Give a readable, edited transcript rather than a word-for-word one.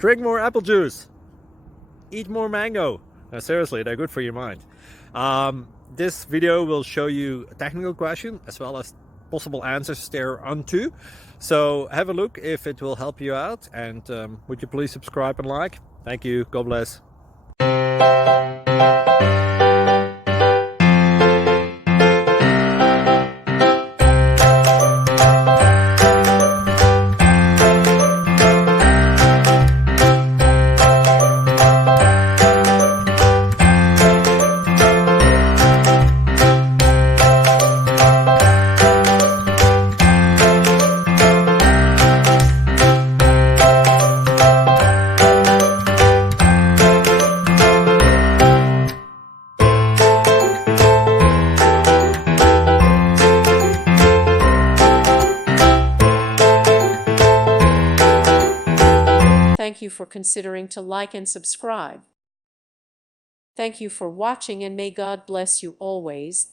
Drink more apple juice. Eat more mango. Seriously, they're good for your mind. This video will show you a technical question as well as possible answers thereunto. So have a look if it will help you out, and would you please subscribe and like? Thank you. God bless. Thank you for considering to like and subscribe. Thank you for watching, and may God bless you always.